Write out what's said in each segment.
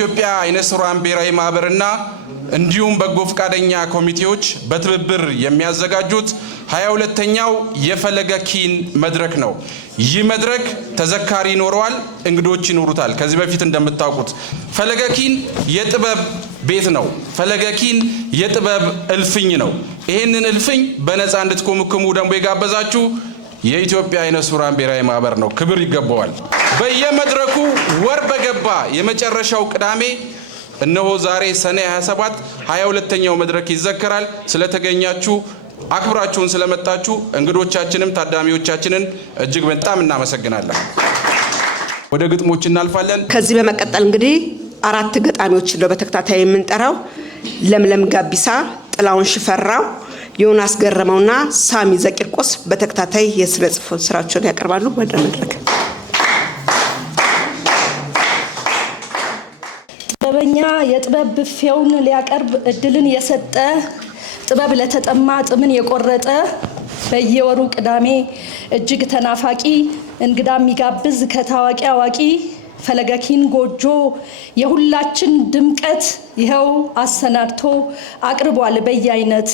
የኢትዮጵያ አይነ ስውራን ብሔራዊ ማህበርና እንዲሁም በጎ ፈቃደኛ ኮሚቴዎች በትብብር የሚያዘጋጁት 22ኛው የፈለገ ኪን መድረክ ነው። ይህ መድረክ ተዘካሪ ይኖረዋል፣ እንግዶች ይኖሩታል። ከዚህ በፊት እንደምታውቁት ፈለገ ኪን የጥበብ ቤት ነው። ፈለገ ኪን የጥበብ እልፍኝ ነው። ይህንን እልፍኝ በነፃ እንድትኮመኩሙ ደግሞ የጋበዛችሁ የኢትዮጵያ አይነ ስውራን ብሔራዊ ማህበር ነው። ክብር ይገባዋል። በየመድረኩ ወር በገባ የመጨረሻው ቅዳሜ እነሆ ዛሬ ሰኔ 27 22ኛው መድረክ ይዘከራል። ስለተገኛችሁ አክብራችሁን ስለመጣችሁ እንግዶቻችንም ታዳሚዎቻችንን እጅግ በጣም እናመሰግናለን። ወደ ግጥሞች እናልፋለን። ከዚህ በመቀጠል እንግዲህ አራት ገጣሚዎች ነው በተከታታይ የምንጠራው። ለምለም ጋቢሳ፣ ጥላውን ሽፈራው፣ ዮናስ ገረመውና ሳሚ ዘቂርቆስ በተከታታይ የስነ ጽሑፍ ስራቸውን ያቀርባሉ። ወደ መድረክ ጥበበኛ የጥበብ ብፌውን ሊያቀርብ እድልን የሰጠ ጥበብ ለተጠማ ጥምን የቆረጠ በየወሩ ቅዳሜ እጅግ ተናፋቂ እንግዳ የሚጋብዝ ከታዋቂ አዋቂ ፈለገ ኪን ጎጆ የሁላችን ድምቀት ይኸው አሰናድቶ አቅርቧል በየአይነት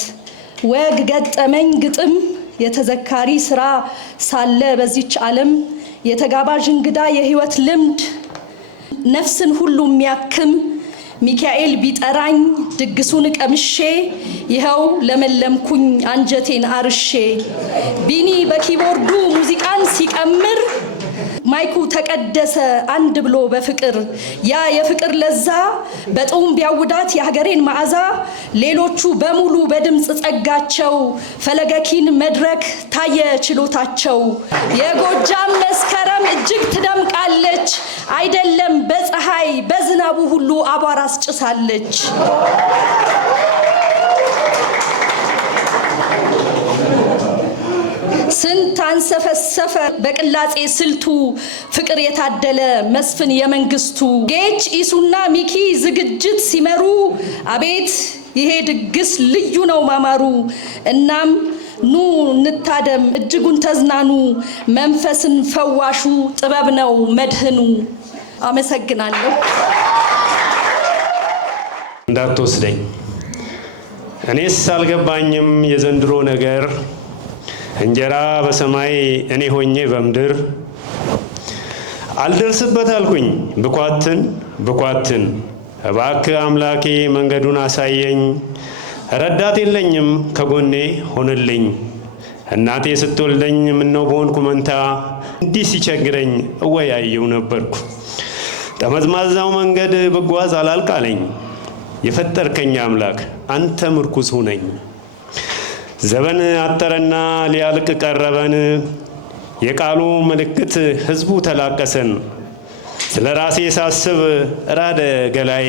ወግ ገጠመኝ ግጥም የተዘካሪ ስራ ሳለ በዚች ዓለም የተጋባዥ እንግዳ የህይወት ልምድ ነፍስን ሁሉ የሚያክም ሚካኤል ቢጠራኝ ድግሱን ቀምሼ ይኸው ለመለምኩኝ አንጀቴን አርሼ ቢኒ በኪቦርዱ ሙዚቃን ሲቀምር ማይኩ ተቀደሰ አንድ ብሎ በፍቅር ያ የፍቅር ለዛ በጡም ቢያውዳት የሀገሬን መዓዛ ሌሎቹ በሙሉ በድምጽ ጸጋቸው ፈለገ ኪን መድረክ ታየ ችሎታቸው። የጎጃም መስከረም እጅግ ትደምቃለች አይደለም በፀሐይ በዝናቡ ሁሉ አቧራ አስጭሳለች። ስንት አንሰፈሰፈ በቅላጼ ስልቱ ፍቅር የታደለ መስፍን የመንግስቱ ጌች ኢሱና ሚኪ ዝግጅት ሲመሩ አቤት ይሄ ድግስ ልዩ ነው ማማሩ። እናም ኑ እንታደም እጅጉን ተዝናኑ መንፈስን ፈዋሹ ጥበብ ነው መድህኑ። አመሰግናለሁ። እንዳትወስደኝ እኔስ አልገባኝም የዘንድሮ ነገር እንጀራ በሰማይ እኔ ሆኜ በምድር አልደርስበት አልኩኝ ብኳትን እባክህ አምላኬ መንገዱን አሳየኝ ረዳት የለኝም ከጎኔ ሆነልኝ እናቴ ስትወልደኝ ምነው በሆንኩ መንታ እንዲህ ሲቸግረኝ እወያየው ነበርኩ ጠመዝማዛው መንገድ ብጓዝ አላልቃለኝ የፈጠርከኝ አምላክ አንተ ምርኩዝ ሁነኝ ዘበን አጠረና ሊያልቅ ቀረበን የቃሉ ምልክት ህዝቡ ተላቀሰን ስለ ራሴ ሳስብ ራደ ገላይ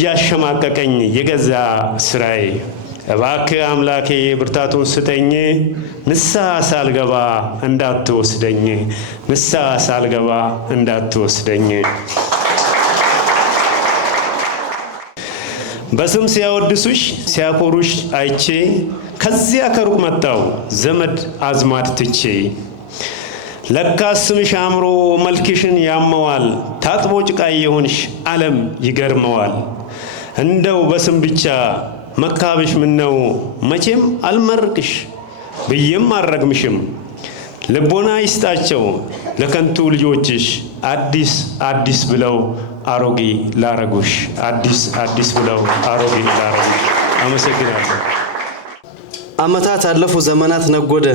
ያሸማቀቀኝ የገዛ ስራይ እባክህ አምላኬ ብርታቱን ስጠኝ ንስሐ ሳልገባ እንዳትወስደኝ በስም ሲያወድሱሽ ሲያኮሩሽ አይቼ ከዚያ ከሩቅ መጣው ዘመድ አዝማድ ትቼ ለካስ ስምሽ አምሮ መልክሽን ያመዋል ታጥቦ ጭቃ የሆንሽ ዓለም ይገርመዋል እንደው በስም ብቻ መካብሽ ምነው መቼም አልመርቅሽ ብዬም አልረግምሽም ልቦና ይስጣቸው ለከንቱ ልጆችሽ አዲስ ብለው አሮጌ ላረጉሽ አዲስ ብለው አሮጌ ላረጉሽ። አመሰግናለሁ። አመታት አለፉ ዘመናት ነጎደ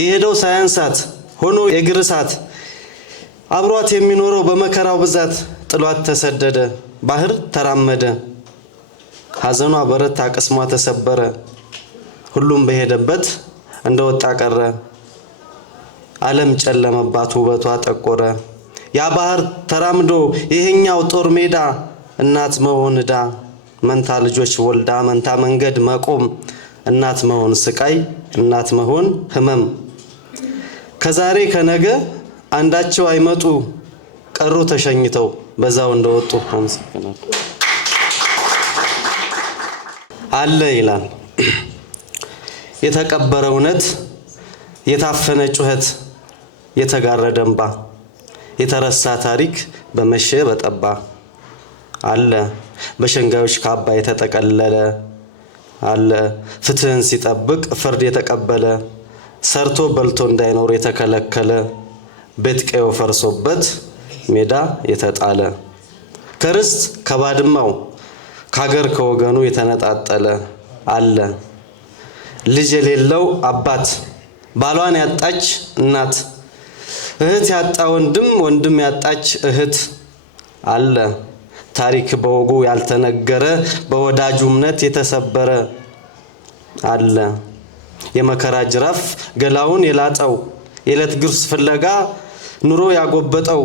የሄደው ሳያንሳት ሆኖ የእግር እሳት አብሯት የሚኖረው በመከራው ብዛት ጥሏት ተሰደደ ባህር ተራመደ ሐዘኗ በረታ ቅስሟ ተሰበረ ሁሉም በሄደበት እንደወጣ ቀረ ዓለም ጨለመባት ውበቷ ጠቆረ ያ ባህር ተራምዶ ይሄኛው ጦር ሜዳ እናት መሆን ዕዳ መንታ ልጆች ወልዳ መንታ መንገድ መቆም እናት መሆን ስቃይ እናት መሆን ህመም ከዛሬ ከነገ አንዳቸው አይመጡ ቀሩ ተሸኝተው በዛው እንደወጡ አመሰግናለሁ። አለ ይላል የተቀበረ እውነት የታፈነ ጩኸት የተጋረደ እንባ የተረሳ ታሪክ በመሸ በጠባ አለ በሸንጋዮች ካባ የተጠቀለለ አለ ፍትህን ሲጠብቅ ፍርድ የተቀበለ ሰርቶ በልቶ እንዳይኖር የተከለከለ ቤት ቀዮ ፈርሶበት ሜዳ የተጣለ ከርስት ከባድማው ካገር ከወገኑ የተነጣጠለ አለ ልጅ የሌለው አባት ባሏን ያጣች እናት እህት ያጣ ወንድም ያጣች እህት አለ ታሪክ በወጉ ያልተነገረ በወዳጁ እምነት የተሰበረ አለ የመከራ ጅራፍ ገላውን የላጠው የዕለት ጉርስ ፍለጋ ኑሮ ያጎበጠው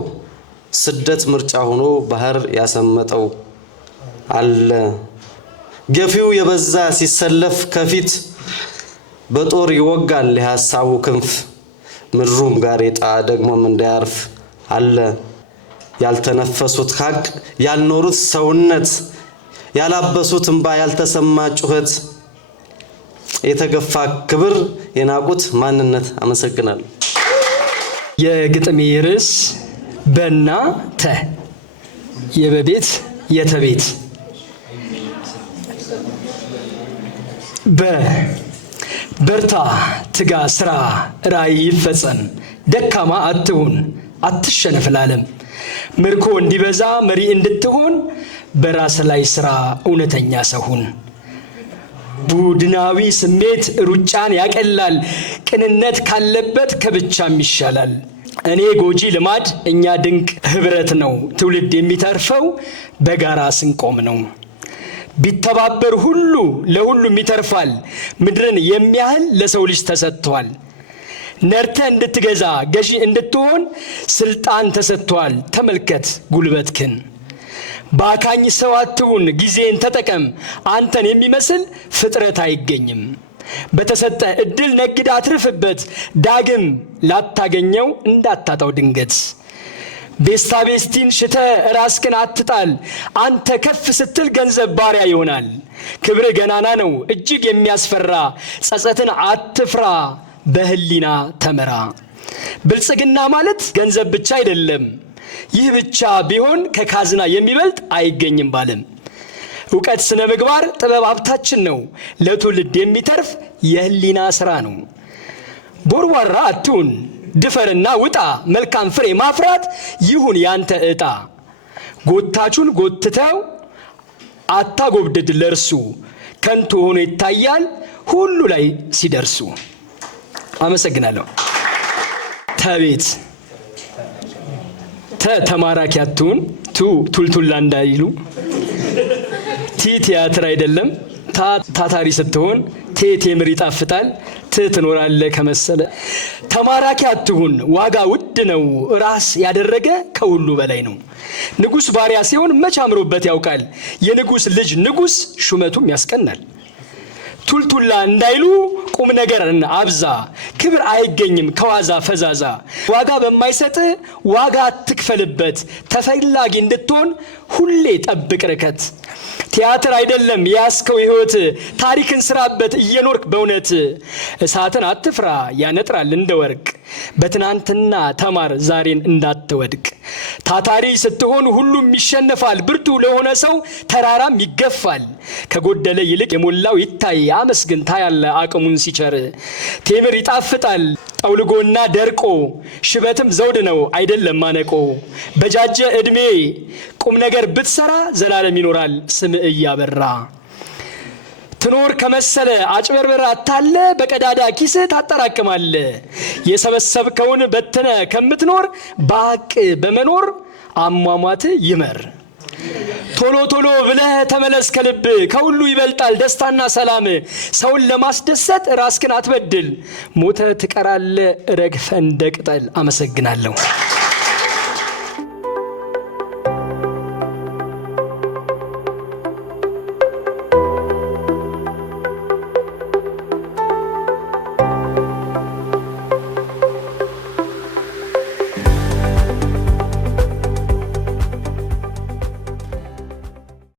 ስደት ምርጫ ሆኖ ባህር ያሰመጠው አለ ገፊው የበዛ ሲሰለፍ ከፊት በጦር ይወጋል የሐሳቡ ክንፍ ምድሩም ጋሬጣ ደግሞም እንዳያርፍ አለ ያልተነፈሱት ሀቅ ያልኖሩት ሰውነት ያላበሱት እንባ ያልተሰማ ጩኸት የተገፋ ክብር የናቁት ማንነት አመሰግናለሁ። የግጥሜ ርዕስ በና ተ የበቤት የተቤት በርታ ትጋ ስራ ራይ ይፈጸም ደካማ አትሁን አትሸነፍ ለዓለም ምርኮ እንዲበዛ መሪ እንድትሆን በራስ ላይ ስራ እውነተኛ ሰሁን ቡድናዊ ስሜት ሩጫን ያቀላል ቅንነት ካለበት ከብቻም ይሻላል እኔ ጎጂ ልማድ እኛ ድንቅ ህብረት ነው ትውልድ የሚተርፈው በጋራ ስንቆም ነው ቢተባበር ሁሉ ለሁሉም ይተርፋል ምድርን የሚያህል ለሰው ልጅ ተሰጥቷል ነርተ እንድትገዛ ገዢ እንድትሆን ስልጣን ተሰጥቷል ተመልከት ጉልበትክን ባካኝ ሰው አትሁን ጊዜን ተጠቀም አንተን የሚመስል ፍጥረት አይገኝም በተሰጠ እድል ነግድ አትርፍበት ዳግም ላታገኘው እንዳታጣው ድንገት ቤስታቤስቲን ሽተ ራስክን አትጣል አንተ ከፍ ስትል ገንዘብ ባሪያ ይሆናል ክብር ገናና ነው እጅግ የሚያስፈራ ጸጸትን አትፍራ በህሊና ተመራ ብልጽግና ማለት ገንዘብ ብቻ አይደለም ይህ ብቻ ቢሆን ከካዝና የሚበልጥ አይገኝም ባለም ዕውቀት ስነ ምግባር ጥበብ ሀብታችን ነው ለትውልድ የሚተርፍ የህሊና ስራ ነው ቦርዋራ አትሁን ድፈርና ውጣ መልካም ፍሬ ማፍራት ይሁን ያንተ ዕጣ ጎታቹን ጎትተው አታጎብድድ ለርሱ ከንቱ ሆኖ ይታያል ሁሉ ላይ ሲደርሱ አመሰግናለሁ ተቤት ተማራኪ አትሁን ቱልቱላ እንዳይሉ ቲያትር አይደለም ታታሪ ስትሆን ቴምር ይጣፍጣል ትኖራለህ ከመሰለ ተማራኪ አትሁን ዋጋ ውድ ነው ራስ ያደረገ ከሁሉ በላይ ነው ንጉስ ባሪያ ሲሆን መች አምሮበት ያውቃል የንጉስ ልጅ ንጉስ ሹመቱም ያስቀናል ቱልቱላ እንዳይሉ ቁም ነገርን አብዛ ክብር አይገኝም ከዋዛ ፈዛዛ ዋጋ በማይሰጥ ዋጋ አትክፈልበት ተፈላጊ እንድትሆን ሁሌ ጠብቅ ርቀት ቲያትር አይደለም ያስከው ህይወት ታሪክን ስራበት እየኖርክ በእውነት እሳትን አትፍራ ያነጥራል እንደ ወርቅ በትናንትና ተማር ዛሬን እንዳትወድቅ ታታሪ ስትሆን ሁሉም ይሸነፋል ብርቱ ለሆነ ሰው ተራራም ይገፋል ከጎደለ ይልቅ የሞላው ይታይ አመስግን ታያለ አቅሙን ሲቸር ቴምር ይጣፍጣል ጠውልጎና ደርቆ ሽበትም ዘውድ ነው አይደለም ማነቆ በጃጀ እድሜ ቁም ነገር ብትሰራ ዘላለም ይኖራል ስም እያበራ ትኖር ከመሰለ አጭበርበር አታለ በቀዳዳ ኪስ ታጠራቅማለ የሰበሰብከውን በተነ ከምትኖር ባቅ በመኖር አሟሟት ይመር ቶሎ ብለህ ተመለስ ከልብ ከሁሉ ይበልጣል ደስታና ሰላም ሰውን ለማስደሰት ራስክን አትበድል ሞተ ትቀራለ ረግፈ እንደቅጠል አመሰግናለሁ